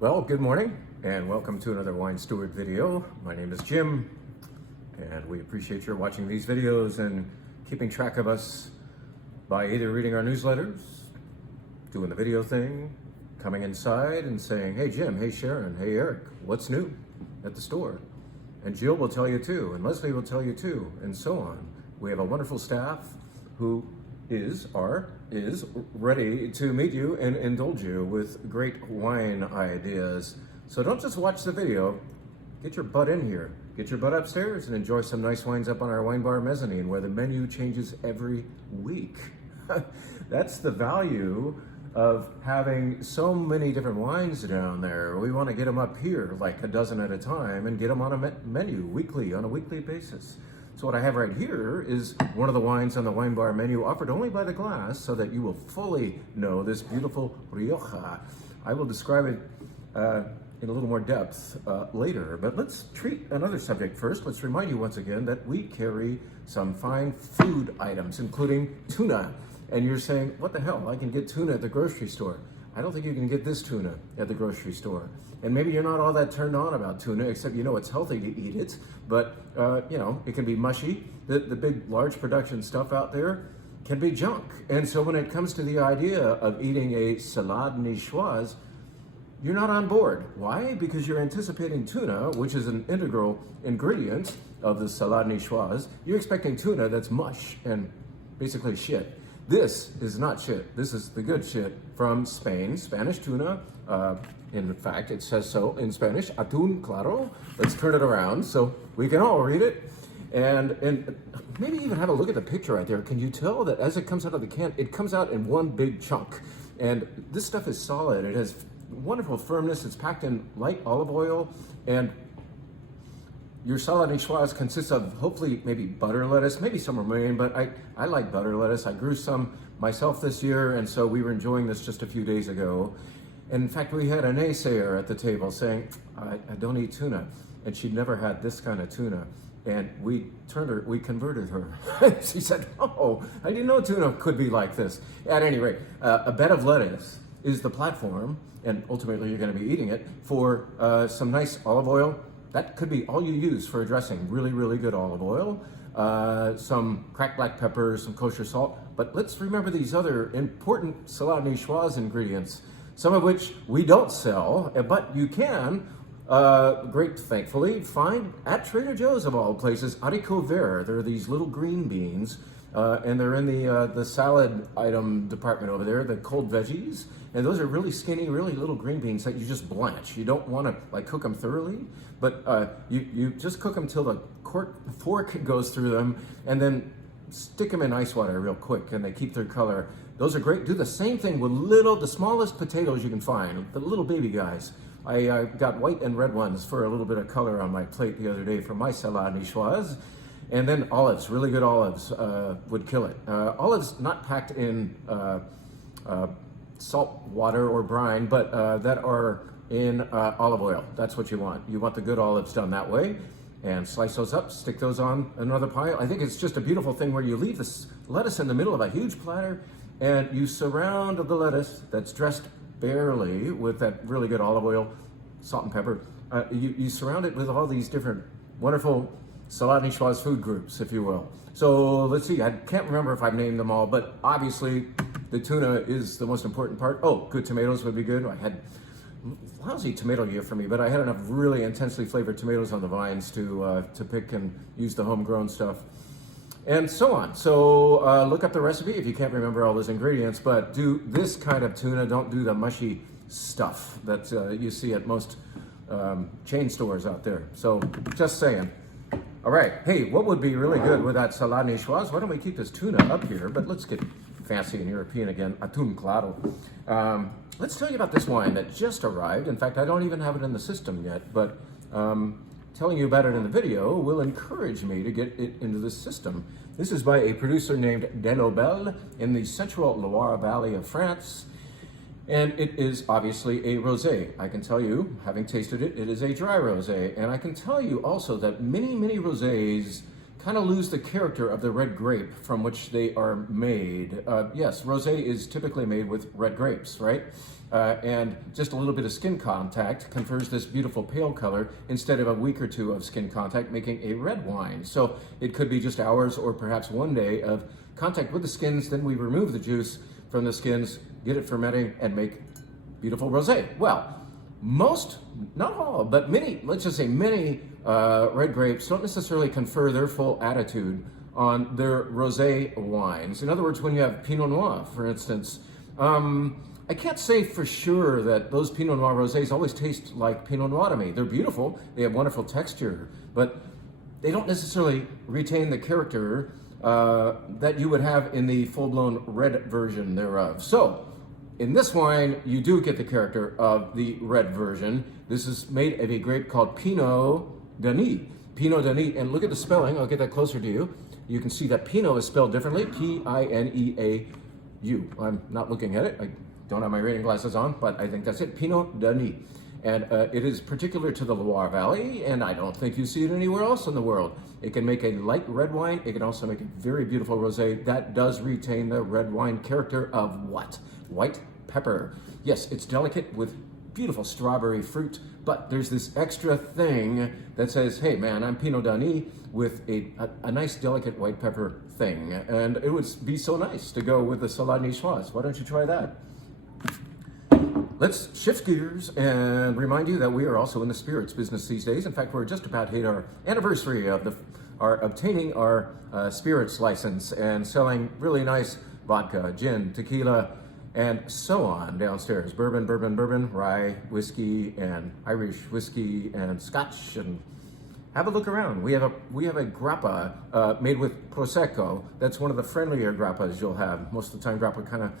Well, good morning and welcome to another Wine Steward video. My name is Jim and we appreciate your watching these videos and keeping track of us by either reading our newsletters, doing the video thing, coming inside and saying, hey Jim, hey Sharon, hey Eric, what's new at the store? And Jill will tell you too, and Leslie will tell you too, and so on. We have a wonderful staff who is ready to meet you and indulge you with great wine ideas. So don't just watch the video, get your butt in here. Get your butt upstairs and enjoy some nice wines up on our wine bar mezzanine where the menu changes every week. That's the value of having so many different wines down there. We want to get them up here like a dozen at a time and get them on a menu weekly, on a weekly basis. So what I have right here is one of the wines on the wine bar menu offered only by the glass so that you will fully know this beautiful Rioja. I will describe it in a little more depth later, but let's treat another subject first. Let's remind you once again that we carry some fine food items, including tuna. And you're saying, what the hell? I can get tuna at the grocery store. I don't think you can get this tuna at the grocery store. And maybe you're not all that turned on about tuna, except you know it's healthy to eat it, but you know, it can be mushy. The big, large production stuff out there can be junk. And so when it comes to the idea of eating a salade niçoise, you're not on board. Why? Because you're anticipating tuna, which is an integral ingredient of the salade niçoise. You're expecting tuna that's mush and basically shit. This is not shit. This is the good shit from Spain, Spanish tuna. In fact, it says so in Spanish, atún claro. Let's turn it around so we can all read it. And maybe even have a look at the picture right there. Can you tell that as it comes out of the can, it comes out in one big chunk. And this stuff is solid. It has wonderful firmness. It's packed in light olive oil. And your salad niçoise consists of hopefully maybe butter lettuce, maybe some romaine, but I like butter lettuce. I grew some myself this year, and so we were enjoying this just a few days ago. And in fact, we had a naysayer at the table saying, I don't eat tuna. And she'd never had this kind of tuna. And we converted her. She said, oh, I didn't know tuna could be like this. At any rate, a bed of lettuce is the platform, and ultimately you're gonna be eating it, for some nice olive oil. That could be all you use for a dressing. Really, really good olive oil. Some cracked black pepper, some kosher salt. But let's remember these other important salade niçoise ingredients, some of which we don't sell, but you can, thankfully, find at Trader Joe's of all places, haricots verts. They're these little green beans, and they're in the salad item department over there, the cold veggies. And those are really skinny, really little green beans that you just blanch. You don't want to like cook them thoroughly, but you just cook them till the fork goes through them, and then stick them in ice water real quick, and they keep their color. Those are great. Do the same thing with the smallest potatoes you can find, the little baby guys. I got white and red ones for a little bit of color on my plate the other day for my salade niçoise. And then olives, really good olives would kill it. Olives not packed in salt water or brine, but that are in olive oil. That's what you want. You want the good olives done that way. And slice those up, stick those on another pile. I think it's just a beautiful thing where you leave this lettuce in the middle of a huge platter and you surround the lettuce that's dressed barely with that really good olive oil, salt and pepper. You surround it with all these different wonderful salade niçoise food groups, if you will. So let's see, I can't remember if I've named them all, but obviously the tuna is the most important part. Oh, good tomatoes would be good. I had lousy tomato year for me, but I had enough really intensely flavored tomatoes on the vines to pick and use the homegrown stuff, and so on. So look up the recipe if you can't remember all those ingredients, but do this kind of tuna. Don't do the mushy stuff that you see at most chain stores out there. So just saying. All right, hey, what would be really good with that salade niçoise? Why don't we keep this tuna up here, but let's get fancy and European again, atún claro. Let's tell you about this wine that just arrived. In fact, I don't even have it in the system yet, but telling you about it in the video will encourage me to get it into the system. This is by a producer named Denobel in the central Loire Valley of France. And it is obviously a rosé. I can tell you, having tasted it, it is a dry rosé. And I can tell you also that many, many rosés kind of lose the character of the red grape from which they are made. Yes, rosé is typically made with red grapes, right? And just a little bit of skin contact confers this beautiful pale color instead of a week or two of skin contact, making a red wine. So it could be just hours or perhaps one day of contact with the skins, then we remove the juice from the skins, get it fermenting, and make beautiful rosé. Well, most, not all, but many, let's just say many red grapes don't necessarily confer their full attitude on their rosé wines. In other words, when you have Pinot Noir, for instance, I can't say for sure that those Pinot Noir rosés always taste like Pinot Noir to me. They're beautiful, they have wonderful texture, but they don't necessarily retain the character that you would have in the full-blown red version thereof. So, in this wine, you do get the character of the red version. This is made of a grape called Pinot Denis. Pinot Denis, and look at the spelling, I'll get that closer to you. You can see that Pinot is spelled differently, P-I-N-E-A-U. I'm not looking at it, I don't have my reading glasses on, but I think that's it, Pinot Denis. And it is particular to the Loire Valley, and I don't think you see it anywhere else in the world. It can make a light red wine, it can also make a very beautiful rosé that does retain the red wine character of what? White pepper. Yes, it's delicate with beautiful strawberry fruit, but there's this extra thing that says, hey man, I'm Pinot Denis with a nice delicate white pepper thing. And it would be so nice to go with the salade niçoise. Why don't you try that? Let's shift gears and remind you that we are also in the spirits business these days. In fact, we're just about to hit our anniversary of obtaining our spirits license and selling really nice vodka, gin, tequila, and so on downstairs. Bourbon, rye, whiskey, and Irish whiskey, and Scotch, and have a look around. We have a grappa made with Prosecco. That's one of the friendlier grappas you'll have. Most of the time, grappa kind of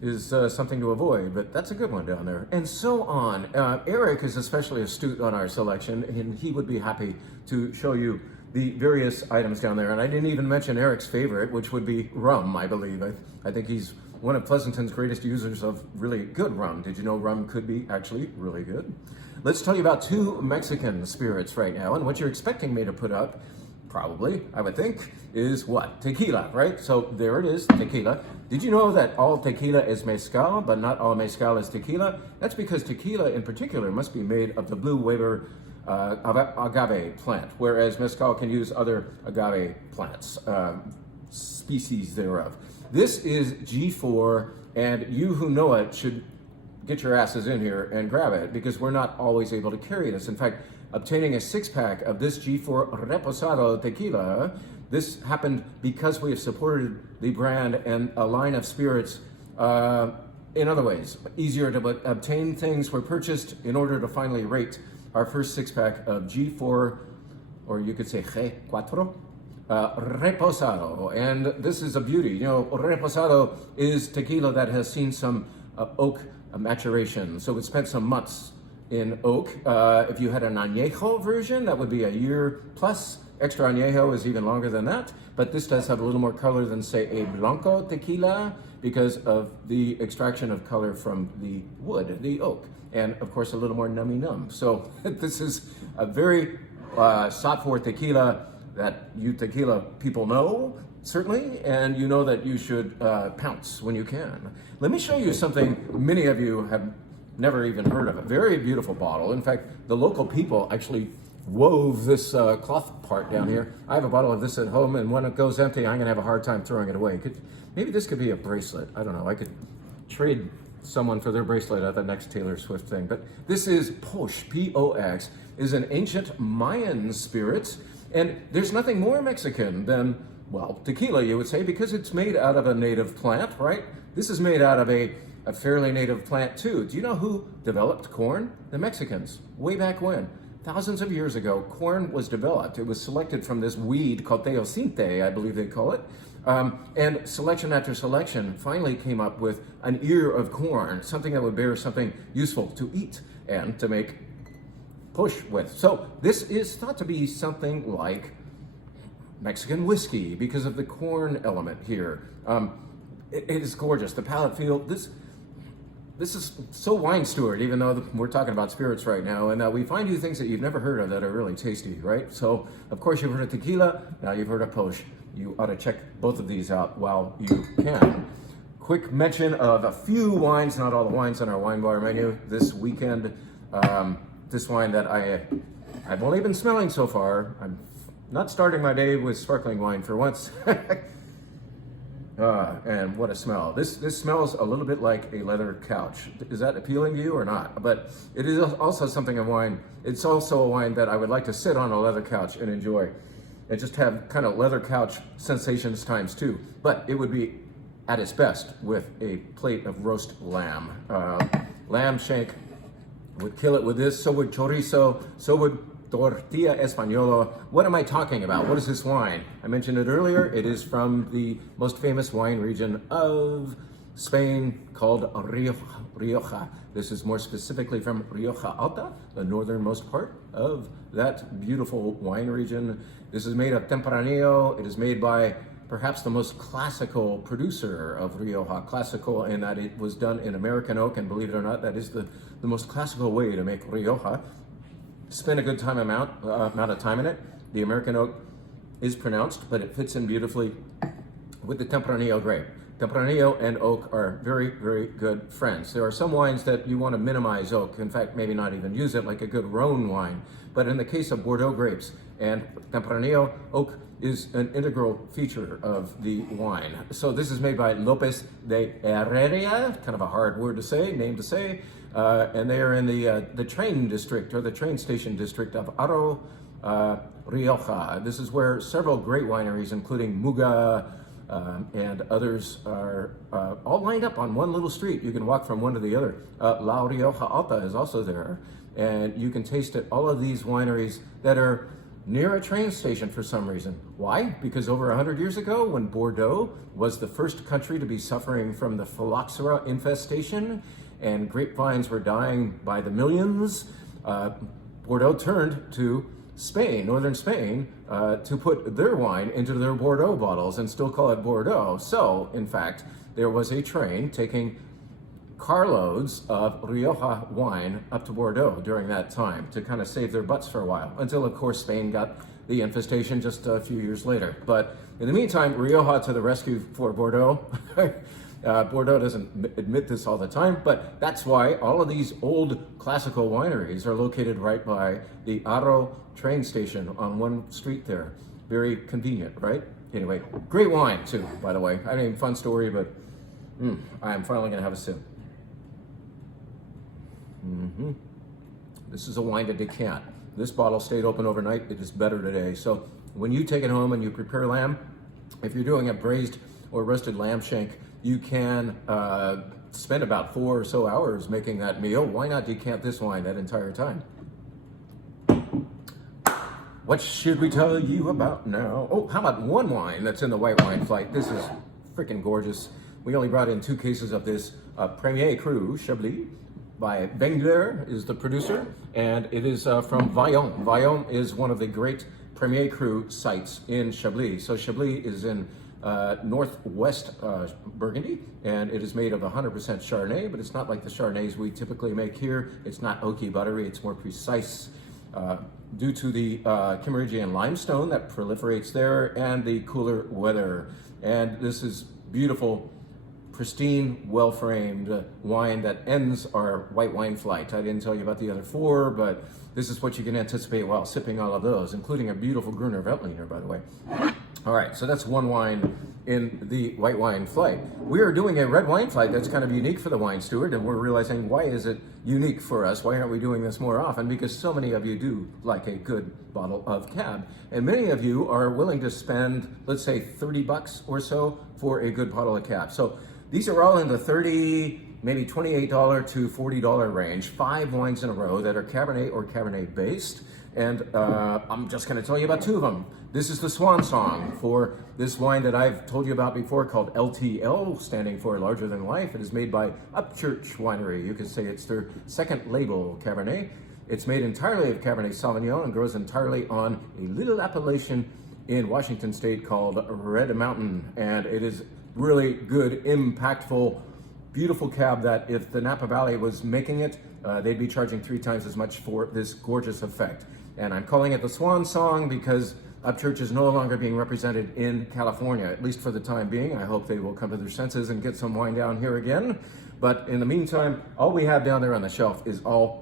is something to avoid, but that's a good one down there. And so on. Eric is especially astute on our selection, and he would be happy to show you the various items down there. And I didn't even mention Eric's favorite, which would be rum, I believe. I think he's one of Pleasanton's greatest users of really good rum. Did you know rum could be actually really good? Let's tell you about two Mexican spirits right now, and what you're expecting me to put up, probably, I would think, is what? Tequila, right? So there it is, tequila. Did you know that all tequila is mezcal, but not all mezcal is tequila? That's because tequila in particular must be made of the blue Weber agave plant, whereas mezcal can use other agave plants, species thereof. This is G4, and you who know it should get your asses in here and grab it, because we're not always able to carry this. In fact, obtaining a 6-pack of this G4 Reposado tequila, this happened because we have supported the brand and a line of spirits in other ways. Easier to obtain things were purchased in order to finally rate our first 6-pack of G4, or you could say G4, Reposado. And this is a beauty. You know, Reposado is tequila that has seen some oak maturation. So it spent some months in oak. If you had an añejo version, that would be a year plus. Extra añejo is even longer than that, but this does have a little more color than, say, a blanco tequila because of the extraction of color from the wood, the oak, and of course a little more nummy-numb. So this is a very sought-for tequila that you tequila people know, certainly, and you know that you should pounce when you can. Let me show you something many of you have never even heard of. A very beautiful bottle. In fact, the local people actually wove this cloth part down here. I have a bottle of this at home, and when it goes empty, I'm gonna have a hard time throwing it away. Maybe this could be a bracelet. I don't know. I could trade someone for their bracelet at the next Taylor Swift thing. But this is Pox, P-O-X, is an ancient Mayan spirit, and there's nothing more Mexican than, well, tequila, you would say, because it's made out of a native plant, right? This is made out of a fairly native plant too. Do you know who developed corn? The Mexicans, way back when. Thousands of years ago, corn was developed. It was selected from this weed called teosinte, I believe they call it. And selection after selection finally came up with an ear of corn, something that would bear something useful to eat and to make push with. So this is thought to be something like Mexican whiskey because of the corn element here. It is gorgeous. The palate feel, this this is so wine steward, even though we're talking about spirits right now, and we find you things that you've never heard of that are really tasty, right? So, of course, you've heard of tequila, now you've heard of Posh. You ought to check both of these out while you can. Quick mention of a few wines, not all the wines on our wine bar menu this weekend. This wine that I've only been smelling so far. I'm not starting my day with sparkling wine for once. And what a smell. This smells a little bit like a leather couch. Is that appealing to you or not? But it is also something of wine. It's also a wine that I would like to sit on a leather couch and enjoy and just have kind of leather couch sensations times two. But it would be at its best with a plate of roast lamb. Lamb shank would kill it with this. So would chorizo, so would tortilla española. What am I talking about? What is this wine? I mentioned it earlier. It is from the most famous wine region of Spain called Rioja. This is more specifically from Rioja Alta, the northernmost part of that beautiful wine region. This is made of Tempranillo. It is made by perhaps the most classical producer of Rioja. Classical in that it was done in American oak, and believe it or not, that is the most classical way to make Rioja. Spend a good amount of time in it. The American oak is pronounced, but it fits in beautifully with the Tempranillo grape. Tempranillo and oak are very, very good friends. There are some wines that you want to minimize oak, in fact, maybe not even use it, like a good Rhone wine. But in the case of Bordeaux grapes and Tempranillo, oak is an integral feature of the wine. So this is made by Lopez de Herrera, kind of a hard word to say, name to say, and they are in the train district, or the train station district of Aro, Rioja. This is where several great wineries, including Muga and others, are all lined up on one little street. You can walk from one to the other. La Rioja Alta is also there, and you can taste at all of these wineries that are near a train station for some reason. Why? Because over 100 years ago, when Bordeaux was the first country to be suffering from the phylloxera infestation and grapevines were dying by the millions, Bordeaux turned to Spain, northern Spain, to put their wine into their Bordeaux bottles and still call it Bordeaux. So, in fact, there was a train taking carloads of Rioja wine up to Bordeaux during that time to kind of save their butts for a while, until of course Spain got the infestation just a few years later. But in the meantime, Rioja to the rescue for Bordeaux. Bordeaux doesn't admit this all the time, but that's why all of these old classical wineries are located right by the Aro train station on one street there. Very convenient, right? Anyway, great wine too, by the way. I mean, fun story, but I'm finally gonna have a sip. This is a wine to decant. This bottle stayed open overnight. It is better today. So when you take it home and you prepare lamb, if you're doing a braised or roasted lamb shank, you can spend about 4 or so hours making that meal. Why not decant this wine that entire time? What should we tell you about now? Oh, how about one wine that's in the white wine flight? This is freaking gorgeous. We only brought in 2 cases of this Premier Cru Chablis by Bengler is the producer, and it is from Vaillon. Vaillon is one of the great Premier Cru sites in Chablis. So Chablis is in northwest Burgundy, and it is made of 100% Chardonnay, but it's not like the Chardonnays we typically make here. It's not oaky buttery, it's more precise due to the Kimmeridgian limestone that proliferates there and the cooler weather. And this is beautiful, pristine, well-framed wine that ends our white wine flight. I didn't tell you about the other 4, but this is what you can anticipate while sipping all of those, including a beautiful Gruner Veltliner, by the way. All right, so that's one wine in the white wine flight. We are doing a red wine flight that's kind of unique for the wine steward, and we're realizing, why is it unique for us? Why aren't we doing this more often? Because so many of you do like a good bottle of Cab, and many of you are willing to spend, let's say, $30 or so for a good bottle of Cab. So these are all in the $30, maybe $28 to $40 range, 5 wines in a row that are Cabernet or Cabernet based. And I'm just gonna tell you about 2 of them. This is the swan song for this wine that I've told you about before, called LTL, standing for Larger Than Life. It is made by Upchurch Winery. You could say it's their second label Cabernet. It's made entirely of Cabernet Sauvignon and grows entirely on a little appellation in Washington State called Red Mountain. And it is really good, impactful beautiful cab that if the Napa Valley was making it, they'd be charging 3 times as much for this gorgeous effect. And I'm calling it the Swan Song because Upchurch is no longer being represented in California, at least for the time being. I hope they will come to their senses and get some wine down here again. But in the meantime, all we have down there on the shelf is all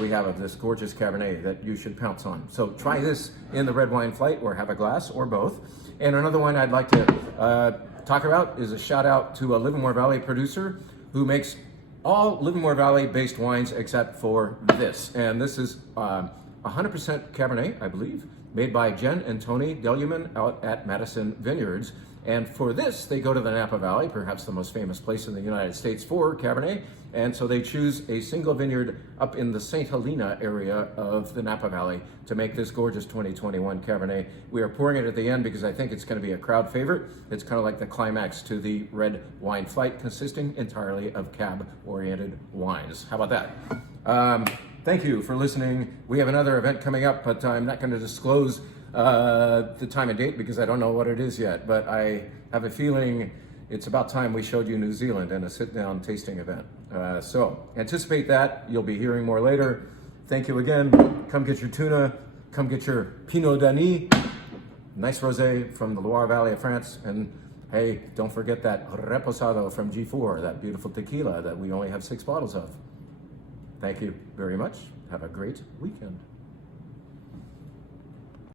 we have of this gorgeous Cabernet that you should pounce on. So try this in the red wine flight or have a glass or both. And another one I'd like to talk about is a shout out to a Livermore Valley producer who makes all Livermore Valley based wines except for this. And this is 100% Cabernet, I believe, made by Jen and Tony Deluman out at Madison Vineyards. And for this, they go to the Napa Valley, perhaps the most famous place in the United States for Cabernet. And so they choose a single vineyard up in the St. Helena area of the Napa Valley to make this gorgeous 2021 Cabernet. We are pouring it at the end because I think it's going to be a crowd favorite. It's kind of like the climax to the red wine flight, consisting entirely of cab-oriented wines. How about that? Thank you for listening. We have another event coming up, but I'm not going to disclose the time and date because I don't know what it is yet, but I have a feeling it's about time we showed you New Zealand in a sit-down tasting event. So anticipate that. You'll be hearing more later. Thank you again. Come get your tuna. Come get your Pinot d'Ani. Nice rosé from the Loire Valley of France. And hey, don't forget that Reposado from G4, that beautiful tequila that we only have 6 bottles of. Thank you very much. Have a great weekend.